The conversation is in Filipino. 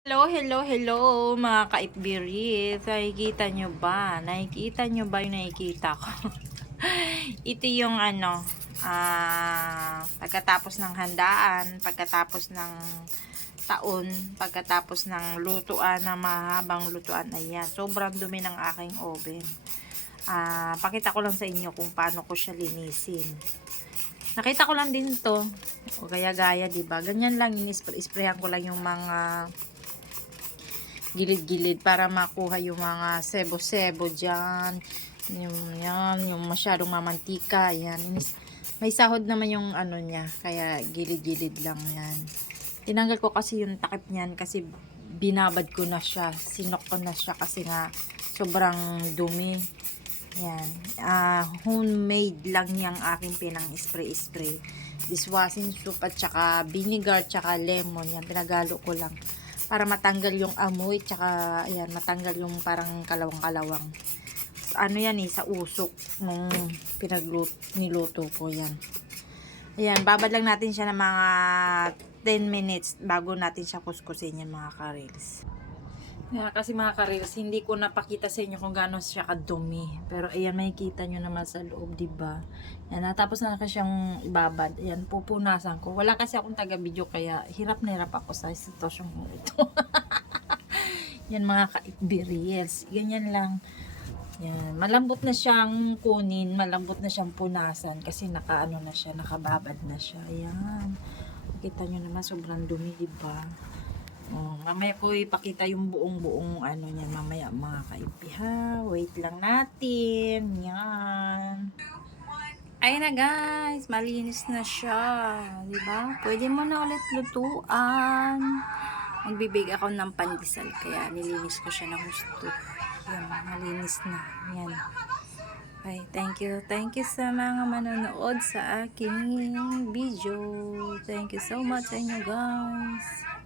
Hello, hello, hello mga kaitbiris. Nakikita nyo ba? Nakikita nyo ba yung nakikita ko? Ito yung ano, ah, pagkatapos ng handaan, pagkatapos ng taon, pagkatapos ng lutuan, ng mahabang lutuan, ayan, sobrang dumi ng aking oven. Ah, pakita ko lang sa inyo kung paano ko siya linisin. Nakita ko lang din to. O gaya-gaya, 'di ba? Ganyan lang, in-sprayan ko lang yung mga gilid-gilid para makuha yung mga sebo-sebo dyan. Yung, yan, yung masyadong mamantika. Yan. May sahod naman yung ano niya. Kaya gilid-gilid lang yan. Tinanggal ko kasi yung takip niyan kasi binabad ko na siya. Sinok ko na siya kasi nga sobrang dumi. Yan. Ah, homemade lang yung aking pinang spray-spray. Dishwashing soap at saka vinegar tsaka lemon. Yan, pinagalo ko lang para matanggal yung amoy tsaka ayan matanggal yung parang kalawang-kalawang. Ano yan eh sa usok nung pinagluto niluto ko yan. Ayan babad lang natin siya ng mga 10 minutes bago natin siya kuskusin yan mga karils yeah, kasi mga karils hindi ko napakita sa inyo kung gaano siya kadumi pero ayan makikita nyo naman sa loob diba yan, natapos na kasi siyang ibabad. Ayan, pupunasan ko. Wala kasi akong taga-video kaya hirap na hirap ako sa sitwasyon ko ito. Yan mga ka-experience. Ganyan lang. Yan, malambot na siyang kunin, malambot na siyang punasan kasi nakaano na siya, nakababad na siya. Ayan. Kita nyo naman sobrang dumi, di ba? Oh, mamaya ko ipakita yung buong-buong ano niya mamaya mga kaibiha. Wait lang natin. Yan. Ayun na guys, malinis na siya. Di ba? Pwede mo na ulit lutuan. Magbibig ako ng pandesal kaya nilinis ko siya ng gusto. Yan, malinis na. Yan. Okay, thank you. Thank you sa mga manonood sa aking video. Thank you so much sa inyo guys.